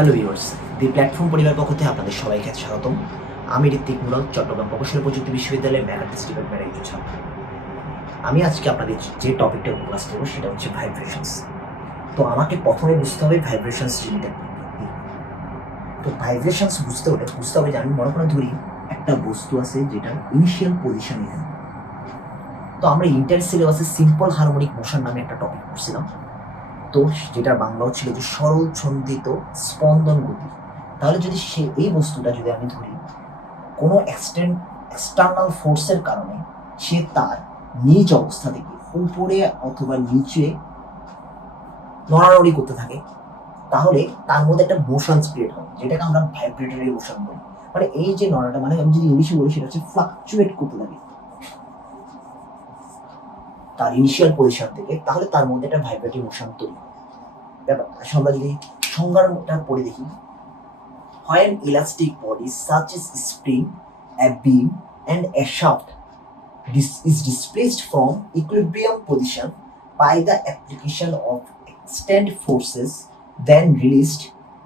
Hello viewers, দি platform পরিবার পক্ষ থেকে আপনাদের সবাইকে স্বাগতম। আমি ঋত্বিক মুরাদ, চট্টগ্রাম প্রকৌশল প্রযুক্তি বিশ্ববিদ্যালয়ের ম্যাথমেটিক্স ডিপার্টমেন্টের একজন ছাত্র। আমি আজকে আপনাদের যে টপিকটা ক্লাস করবো সেটা হচ্ছে ভাইব্রেশনস। তো আমাকে প্রথমে বুঝতে হবে ভাইব্রেশনস জিনিসটা কি। তো ভাইব্রেশনস বুঝতে হবে যে আমি মনে করে ধরি একটা বস্তু আছে যেটার ইনিশিয়াল পজিশন এখানে। তো আমরা ইন্টার সিলেবাসে সিম্পল হারমোনিক মোশন নামে একটা টপিক পড়ছিলাম। তো যেটার বাংলাও ছিল যে সরল ছন্দিত স্পন্দন গতি। তাহলে যদি এই বস্তুটা যদি আমি ধরি কোনো এক্সটার্নাল ফোর্সের কারণে সে তার নিজ অবস্থা থেকে উপরে অথবা নিচে নড়ানড়ি করতে থাকে, তাহলে তার মধ্যে একটা মোশন ক্রিয়েট হয়, যেটাকে আমরা ভাইব্রেটরি মোশন বলি। মানে এই যে নড়াটা, মানে আমি যদি ইংলিশে বলি সেটা হচ্ছে ফ্লাকচুয়েট করতে থাকে তার ইনিশিয়াল পজিশন থেকে, তাহলে তার মধ্যে একটা ভাইব্রেটরি মোশন তৈরি হয়। আমরা যদি সংজ্ঞাটা পড়ে দেখি, when elastic bodies such as a spring, a beam, and a shaft is displaced from equilibrium position by the application of external forces, then released,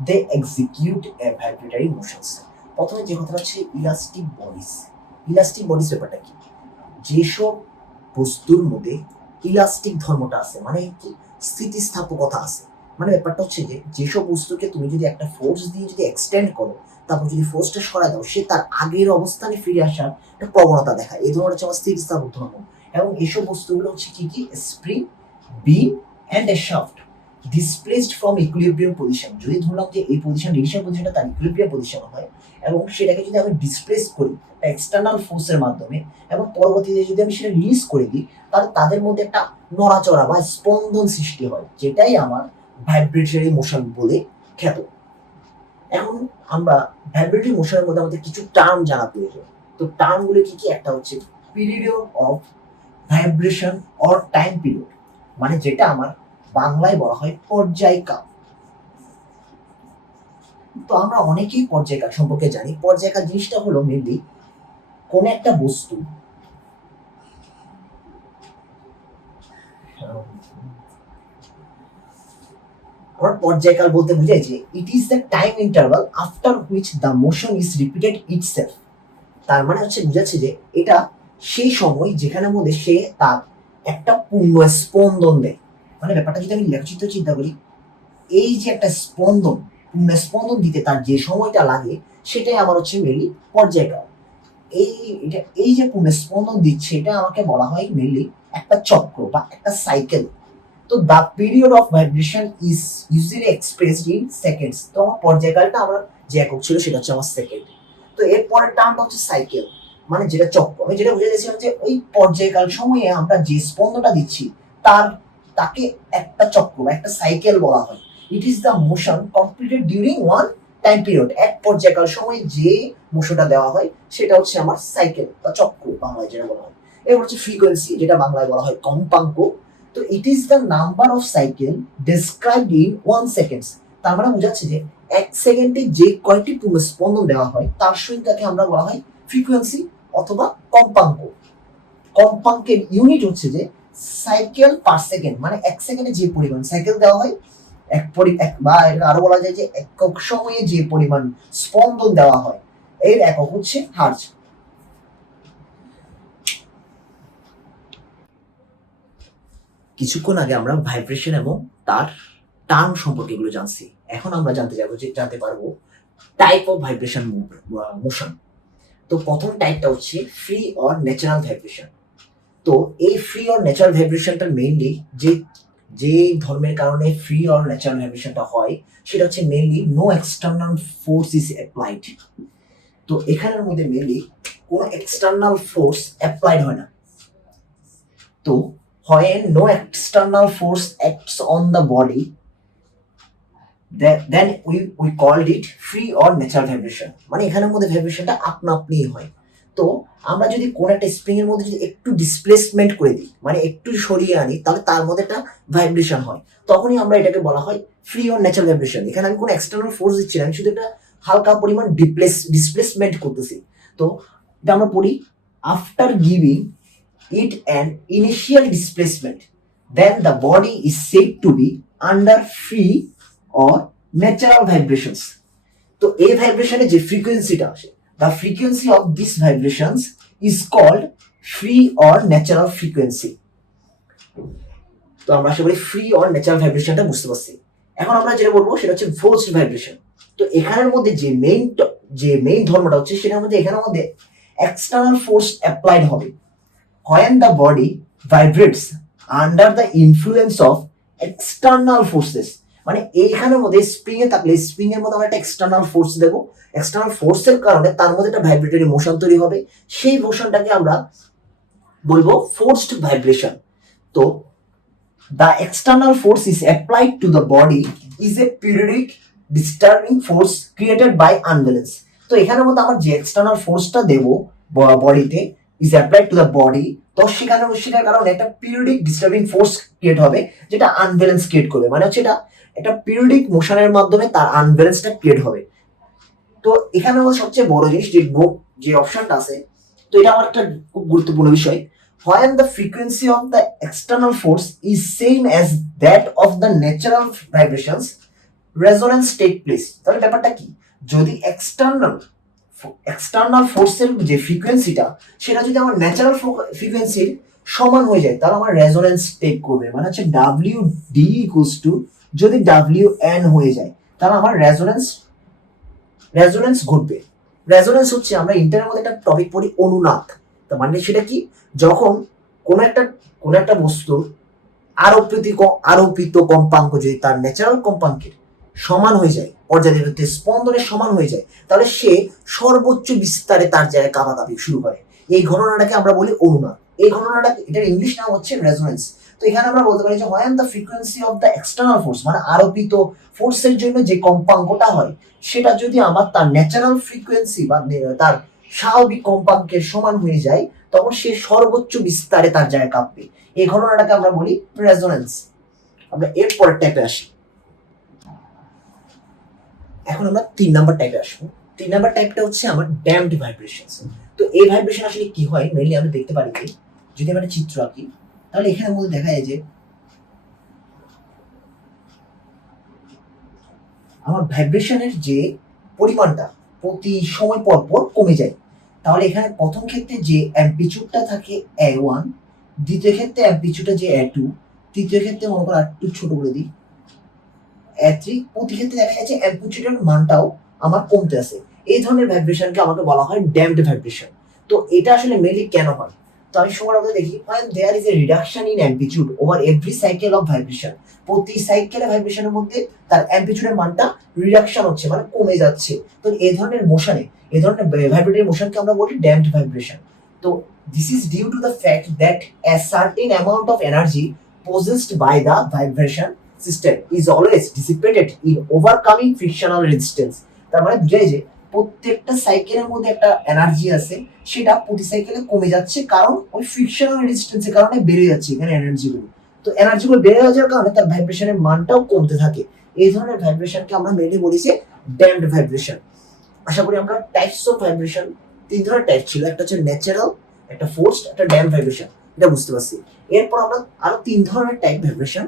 they execute a vibratory motions. প্রথমে যে কথা হচ্ছে ইলাস্টিক বডিস ব্যাপারটা কি? যেসব বস্তুর মধ্যে elastic ধর্মটা আছে, মানে কি স্থিতিস্থাপকতা আছে, মানে ব্যাপারটা হচ্ছে যে যেসব বস্তুকে তুমি যদি একটা ফোর্স দিয়ে যদি এক্সটেন্ড করো, তারপর যদি ফোর্সটা সরাই দাও, সে তার আগের অবস্থানে ফিরে আসার একটা প্রবণতা দেখায়। এই ধরনের হচ্ছে আমার স্থিতিস্থাপক ধর্ম। এবং এসব বস্তুগুলো হচ্ছে কি spring, beam and a shaft displaced from equilibrium position. যদি ধরলাম যে এই পজিশন ইনিশিয়াল পজিশনটা তার ইকুইলিব্রিয়াম পজিশন হয়, এবং সেটাকে যদি আমি ডিসপ্লেস করি এক্সটার্নাল ফোর্সের মাধ্যমে, এবং পরবর্তীতে যদি আমি সেটা রিলিজ করে দিই, তাহলে তাদের মধ্যে একটা নড়াচড়া বা স্পন্দন সৃষ্টি হয়, যেটাই আমার ভাইব্রেটরি মোশন বলে খ্যাত। এখন আমরা ভাইব্রেটরি মোশনের মধ্যে আমাদের কিছু টার্ম জানা প্রয়োজন। তো টার্মগুলো কি কি? একটা হচ্ছে period of vibration or time period, মানে যেটা আমার বাংলায় বলা হয় পর্যায়কাল। তো আমরা অনেকেই পর্যায়কাল সম্পর্কে জানি। পর্যায়কাল জিনিসটা হলো মেনলি কোন একটা বস্তু আমরা পর্যায়কাল বলতে বুঝাই যে it is the time interval after which the motion is repeated itself. তার মানে হচ্ছে বুঝাচ্ছে যে এটা সেই সময় যেখানে মধ্যে সে তার একটা পূর্ণ স্পন্দন দেয়। মানে ব্যাপারটা যদি আমি লেখচিত্র চিন্তা করি, এই যে একটা স্পন্দন, পূর্ণ স্পন্দন দিতে তার যে সময়টা লাগে, সেটাই আমার হচ্ছে মেনলি পর্যায়কাল। এই যে পূর্ণ স্পন্দন দিচ্ছে, এটা আমাকে বলা হয় মেনলি একটা চক্র বা একটা সাইকেল। তো the period of vibration is usually expressed in seconds. তো আমার পর্যায়কালটা আমার যে একক ছিল সেটা হচ্ছে আমার সেকেন্ড। তো এর পরের টার্মটা হচ্ছে সাইকেল, মানে যেটা চক্র। আমি যেটা বুঝে দিয়েছিলাম যে ওই পর্যায়কাল সময়ে আমরা যে স্পন্দনটা দিচ্ছি তাকে একটা চক্র বা একটা সাইকেল বলা হয়। It is the motion completed during one time period. এক পর্যায়কাল সময়ে যে মোশনটা দেওয়া হয় সেটা হচ্ছে আমার সাইকেল বা চক্র, বাংলায় যেটা বলা হয়। এবার হচ্ছে ফ্রিকোয়েন্সি, যেটা বাংলায় বলা হয় কম্পাঙ্ক। তো it is the number of cycle described in 1 seconds. তার মানে বোঝাচ্ছে যে এক সেকেন্ডে যে কয়টি পূর্ণ স্পন্দন দেওয়া হয় তার সংখ্যাকে আমরা বলা হয় ফ্রিকোয়েন্সি অথবা কম্পাঙ্ক। কম্পাঙ্কের ইউনিট হচ্ছে যে সাইকেল পার সেকেন্ড, মানে এক সেকেন্ডে যে পরিমাণ সাইকেল দেওয়া হয়, বা আরো বলা যায় যে একক সময়ে যে পরিমাণ স্পন্দন দেওয়া হয়, এর একক হচ্ছে হার্জ। কিছুক্ষণ আগে আমরা ভাইব্রেশন এবং তার টার্ম সম্পর্কে এগুলো জানছি। এখন আমরা জানতে পারবো টাইপ অফ ভাইব্রেশন মোশন। তো প্রথম টাইপটা হচ্ছে ফ্রি অর ন্যাচারাল ভাইব্রেশন। তো এই ফ্রি অর ন্যাচারাল ভাইব্রেশনটা মেইনলি যে ধর্মের কারণে ফ্রি অর ন্যাচারাল ভাইব্রেশনটা হয়, সেটা হচ্ছে mainly no external force is applied. তো এখানের মধ্যে মেইনলি কোনো এক্সটার্নাল ফোর্স অ্যাপ্লাইড হয় না। তো when no external force acts on the body, then we called it free or natural vibration। মানে এখানের মধ্যে ভাইব্রেশনটা আপনা আপনিই হয়। তো আমরা যদি কোন একটা স্প্রিং এর মধ্যে যদি একটু ডিসপ্লেসমেন্ট করে দিই, মানে একটু সরিয়ে আনি, তাহলে তার মধ্যে একটা ভাইব্রেশন হয়। তখনই আমরা এটাকে বলা হয় ফ্রি অর ন্যাচারাল ভাইব্রেশন। এখানে আমি কোনো এক্সটার্নাল ফোর্স দিচ্ছি না, আমি শুধু একটা হালকা পরিমাণ ডিসপ্লেসমেন্ট করতেছি। তো এটা আমরা পড়ি, after giving it an initial displacement, then the body is said to be under free or natural vibrations. তো এই ভাইব্রেশনের যে ফ্রিকোয়েন্সিটা আসে, the frequency of this vibrations is called free or natural frequency. তো আমরা আশা করি ফ্রি অর ন্যাচারাল ভাইব্রেশনটা বুঝতে পারছি। এখন আমরা যেটা বলবো সেটা হচ্ছে ফোর্সড ভাইব্রেশন। তো এখানের মধ্যে যে মেইন ধর্মটা হচ্ছে সেটার মধ্যে এখানের মধ্যে এক্সটার্নাল ফোর্স অ্যাপ্লাইড হবে when the body vibrates under the influence of external forces। মানে এইখানের মধ্যে স্প্রিং এ থাকলে স্প্রিং এর মধ্যে আমরা একটা এক্সটার্নাল ফোর্স দেবো, এক্সটার্নাল ফোর্সের কারণে তার মধ্যে একটা ভাইব্রেটরি মোশন তৈরি হবে, সেই মোশনটাকে আমরা বলবো ফোর্সড ভাইব্রেশন। তো the external force is applied to the body is a periodic disturbing force created by unbalance। তো এখানের মধ্যে আমার যে এক্সটার্নাল ফোর্সটা দেব বডিতে is applied to the body, তো সেটার কারণে একটা পিরিয়ডিক ডিস্টার্বিং ফোর্স ক্রিয়েট হবে যেটা আনব্যালেন্স ক্রিয়েট করবে। মানে হচ্ছে এটা একটা পিরিয়ডিক মোশনের মাধ্যমে তার আনব্যালেন্সটা ক্রিয়েট হবে। তো এখানে আমার সবচেয়ে বড় জিনিস যে অপশনটা আছে, তো এটা আমার একটা খুব গুরুত্বপূর্ণ বিষয়। when the frequency of the external force is same as that of the natural vibrations, resonance take place। তাহলে ব্যাপারটা কি, যদি এক্সটার্নাল ফোর্সের যে ফ্রিকোয়েন্সিটা সেটা যদি আমার ন্যাচারাল ফ্রিকোয়েন্সির সমান হয়ে যায় তাহলে আমার রেজোনেন্স টেক করবে। মানে হচ্ছে ডাব্লিউ ডি ইকুয়ালস টু যদি ডাব্লিউ এন হয়ে যায় তাহলে আমার রেজোনেন্স ঘটবে। রেজোনেন্স হচ্ছে আমরা ইন্টারের মধ্যে একটা টপিক পড়ি অনুনাদ। তার মানে সেটা কি, যখন কোন একটা বস্তুর আরোপিত কম্পাঙ্ক যদি তার ন্যাচারাল কম্পাঙ্কের সমান হয়ে যায়, পর্যায়বৃত্তের স্পন্দনের সমান হয়ে যায়, তাহলে সে সর্বোচ্চ বিস্তারে তার জায়গায় কাঁপাকাঁপি শুরু করে। এই ঘটনাটাকে আমরা বলি অনুনাদ। এই ঘটনাটা, এটার ইংলিশ নাম হচ্ছে রেজোনেন্স। তো এখানে আমরা বলতে পারি যে when the frequency of the external force মানে আরোপিত ফোর্সের জন্য যে কম্পাঙ্কটা হয় সেটা যদি আমার তার ন্যাচারাল ফ্রিকোয়েন্সি বা তার স্বাভাবিক কম্পাঙ্কের সমান হয়ে যায় তখন সে সর্বোচ্চ বিস্তারে তার জায়গায় কাঁপবে। এই ঘটনাটাকে আমরা বলি রেজোনেন্স। আমরা এর পরের টাইপে আসি। এখন আমরা 3 নাম্বার টাইপে আসবো। 3 নাম্বার টাইপটা হচ্ছে আমার ড্যাম্পড ভাইব্রেশন। তো এই ভাইব্রেশন আসলে কি হয়, মেইনলি আমরা দেখতে পারি যে যদি আমরা চিত্র আঁকি তাহলে এখানের মধ্যে দেখা যায় যে আমার ভাইব্রেশনের যে পরিমাণটা প্রতি সময় পর পর কমে যায়। তাহলে এখানে প্রথম ক্ষেত্রে যে অ্যাম্পলিটিউডটা থাকে A1, দ্বিতীয় ক্ষেত্রে অ্যাম্পলিটিউডটা যে A2, তৃতীয় ক্ষেত্রে মনে করো একটু ছোট করে দিই A3, প্রতি ক্ষেত্রে দেখা যাচ্ছে অ্যাম্পলিটিউডের মানটাও আমার কমতে আছে। এই ধরনের ভাইব্রেশনকে আমাকে বলা হয় ড্যাম্পড ভাইব্রেশন। তো এটা আসলে মেইনলি কেন হয়, তো আমি সবার আগে দেখি when there is a reduction in amplitude over every cycle of vibration। প্রতি সাইকেলে ভাইব্রেশনের মধ্যে তার অ্যাম্পলিটিউডের মানটা রিডাকশন হচ্ছে মানে কমে যাচ্ছে। তো এই ধরনের ভাইব্রেটরি মোশনকে আমরা বলি ড্যাম্পড ভাইব্রেশন। তো this is due to the fact that a certain amount of energy possessed by the vibration system is always dissipated in overcoming frictional resistance। তার মানে বুঝাই যে প্রত্যেকটা সাইকেলের মধ্যে একটা এনার্জি আছে, সেটা প্রতি সাইকেলে কমে যাচ্ছে কারণ ওই ফ্রিকশনাল রেজিস্ট্যান্সের কারণে বেড়ে যাচ্ছে এখানে এনার্জিগুলো। তো এনার্জিগুলো বেড়ে যাওয়ার কারণে তার ভাইব্রেশনের মানটাও কমতে থাকে। এই ধরনের ভাইব্রেশনকে আমরা মেইনলি বলি যে ড্যাম্পড ভাইব্রেশন। আশা করি আমরা টাইপস অফ ভাইব্রেশন 3 ধরনের টাইপ ছিল, একটা হচ্ছে ন্যাচারাল, একটা ফোর্সড, একটা ড্যাম্পড ভাইব্রেশন, এটা বুঝতে পারছি। এরপর আমরা আরো 3 ধরনের টাইপ ভাইব্রেশন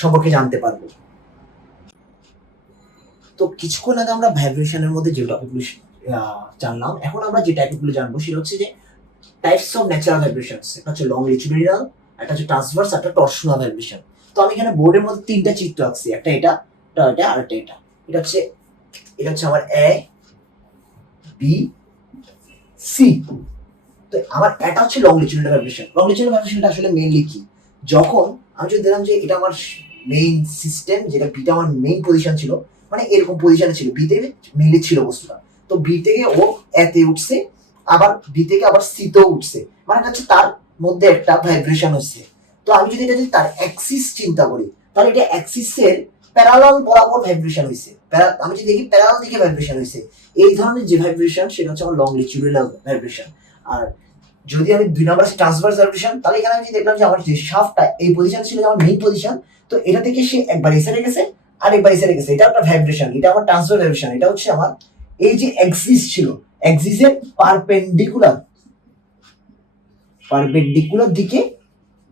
সম্পর্কে জানতে পারবো। তো কিছুক্ষণ আগে আমরা ভাইব্রেশনের মধ্যে যে টপিকগুলো জানলাম, এখন আমরা যে টাইপগুলো জানবো সেটা হচ্ছে যে টাইপস অফ ন্যাচারাল ভাইব্রেশনস। একটা হচ্ছে লংজিটিউডিনাল, একটা হচ্ছে ট্রান্সভার্স, একটা টর্সনাল ভাইব্রেশন। তো আমি এখানে বোর্ডের মধ্যে 3টা চিত্র আঁকছি, একটা এটা আর একটা এটা। এটা হচ্ছে আমার এ বি সি। তো আমার এটা হচ্ছে লংজিটিউডিনাল ভাইব্রেশন। লংজিটিউডিনাল ভাইব্রেশনটা আসলে মেইনলি কি, যখন আমি যদি দিলাম যে এটা আমার মেইন সিস্টেম, যেটা বিটা আমার মেইন পজিশন ছিল, মানে এরকম পজিশনে ছিল, বিতে মেইনলি ছিল বস্তুটা। তো বি থেকে ও এতে উঠছে, আবার বি থেকে আবার সি তেও উঠছে, মানে হচ্ছে তার মধ্যে একটা ভাইব্রেশন হচ্ছে। তো আমি যদি এটা তার অ্যাক্সিস চিন্তা করি তাহলে এটা অ্যাক্সিসের প্যারালাল বরাবর ভাইব্রেশন হয়েছে। আমি যদি দেখি প্যারালাল দিকে ভাইব্রেশন হয়েছে, এই ধরনের যে ভাইব্রেশন সেটা হচ্ছে আমার লংজিটিউডিনাল ভাইব্রেশন। আর যদি আমি 2 নাম্বার আছে ট্রান্সভার্স ভাইব্রেশন, তাহলে এখানে আমি দেখলাম যে আমার যে শাফটটা এই পজিশন ছিল আমার মেইন পজিশন, তো এটা থেকে সে একবার এসে গেছে আর একবার এসে গেছে, এটা একটা ভাইব্রেশন, এটা আমার ট্রান্সভার্স ভাইব্রেশন। এটা হচ্ছে আমার এই যে অ্যাক্সিস ছিল, অ্যাক্সিসের পারপেন্ডিকুলার দিকে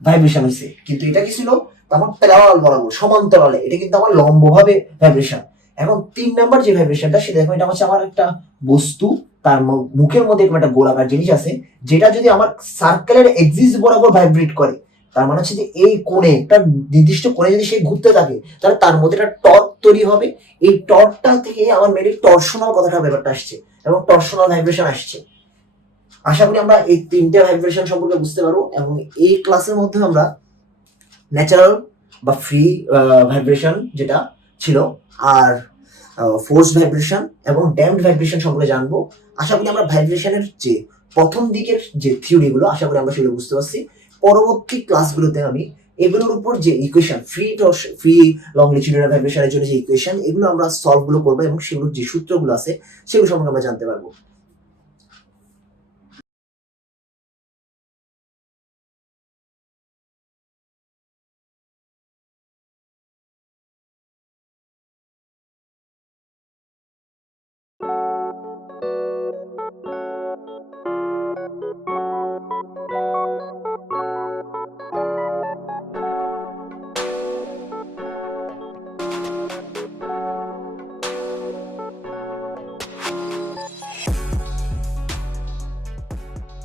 ভাইব্রেশন হয়েছে, কিন্তু এটা কি ছিল আমার প্যারালাল বরাবর সমান্তরালে, এটা কিন্তু আমার লম্বভাবে ভাইব্রেশন। এখন 3 নাম্বার যে ভাইব্রেশনটা, সেটা দেখো এটা হচ্ছে আমার একটা বস্তু, তার মুখের মধ্যে এরকম একটা গোলাকার জিনিস আছে, যেটা যদি আমার সার্কেলের এক্সিস বরাবর ভাইব্রেট করে, তার মানে হচ্ছে যে এই কোণে, একটা নির্দিষ্ট কোণে যদি সে ঘুরতে থাকে, তাহলে তার মধ্যে একটা টর্ক তৈরি হবে। এই টর্কটা থেকে আমার মেনলি টর্শনাল কথাটা ব্যাপারটা আসছে, এবং টর্শনাল ভাইব্রেশন আসছে। আশা করি আমরা এই 3টে ভাইব্রেশন সম্পর্কে বুঝতে পারবো, এবং এই ক্লাসের মধ্যে আমরা ন্যাচারাল বা ফ্রি ভাইব্রেশন যেটা ছিল, আর ফোর্স ভাইব্রেশন এবং ড্যাম্পড ভাইব্রেশন সম্পর্কে জানবো। আশা করি আমরা ভাইব্রেশনের যে প্রথম দিকের যে থিওরিগুলো, আশা করি আমরা সেগুলো বুঝতে পারছি। পরবর্তী ক্লাসগুলোতে আমি এগুলোর উপর যে ইকুয়েশন, ফ্রি লংলিটিউডিনাল ভাইব্রেশনের জন্য যে ইকুয়েশন, এগুলো আমরা সলভ গুলো করবো, এবং সেগুলোর যে সূত্রগুলো আছে সেগুলো সম্পর্কে আমরা জানতে পারবো।